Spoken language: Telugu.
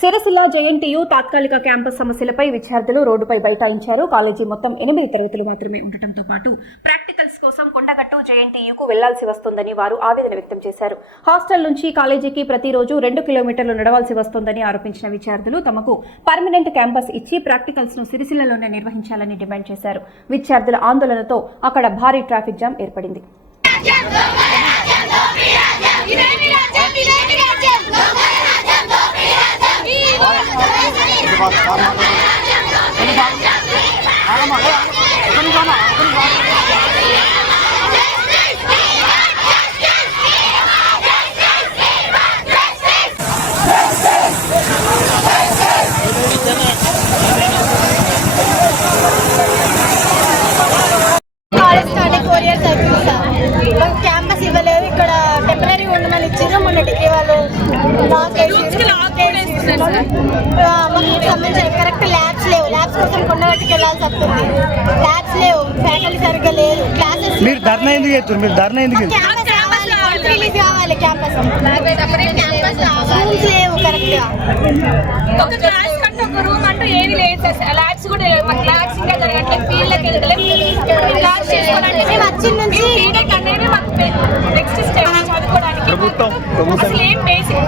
సిరసిల్ల జేఎన్టీయూ తాత్కాలిక క్యాంపస్ సమస్యలపై విద్యార్థులు రోడ్డుపై బైఠాయించారు. కాలేజీ మొత్తం ఎనిమిది తరగతులు మాత్రమే ఉండటంతో పాటు ప్రాక్టికల్స్ కోసం కొండగట్టు జేఎన్టీయూకు వెళ్ళాల్సి వస్తుందని వారు ఆవేదన వ్యక్తం చేశారు. హాస్టల్ నుంచి కాలేజీకి ప్రతిరోజు రెండు కిలోమీటర్లు నడవాల్సి వస్తోందని ఆరోపించిన విద్యార్థులు తమకు పర్మనెంట్ క్యాంపస్ ఇచ్చి ప్రాక్టికల్స్ను సిరిసిల్లలోనే నిర్వహించాలని డిమాండ్ చేశారు. విద్యార్థుల ఆందోళనతో అక్కడ భారీ ట్రాఫిక్ జామ్ ఏర్పడింది. క్యాంపస్ ఇవ్వలేదు. ఇక్కడ టెంపరీ ఉండమని ఇచ్చారు మొన్నటికి వాళ్ళు సంబంధించిన కరెక్ట్ ల్యాబ్స్ లేవు. ల్యాబ్స్ కోసం కొండగట్టుకు వెళ్ళాల్సి వస్తుంది. ల్యాబ్స్ లేవు. ఫ్యాకల్టీ సరిగ్గా లేదు. క్లాసెస్ మీరు ధర్నా ఎందుకు చేస్తారు? మీరు ధర్నా ఎందుకు? క్యాంపస్ కావాలి ఫండ్ రిలీజ్ కావాలి క్యాంపస్ క్యాంపస్ రూమ్స్ లేవు కరెక్ట్గా. ఒక క్లాస్ కంటే ఒక రూమ్ అంటూ ఏది లేదు సార్. ల్యాబ్స్ కూడా లేవు. మాకు ల్యాబ్స్ ఇంకా జరగట్లేదు. ఫీల్డ్కి వెళ్ళలేదు క్లాస్ చేసుకోవాలంటే మేము వచ్చిన నుంచి బీటెక్ అనేది మాకు నెక్స్ట్ స్టెప్ చదువుకోవడానికి ప్రభుత్వం- ప్రభుత్వం- అసలు ఏం బేసిక్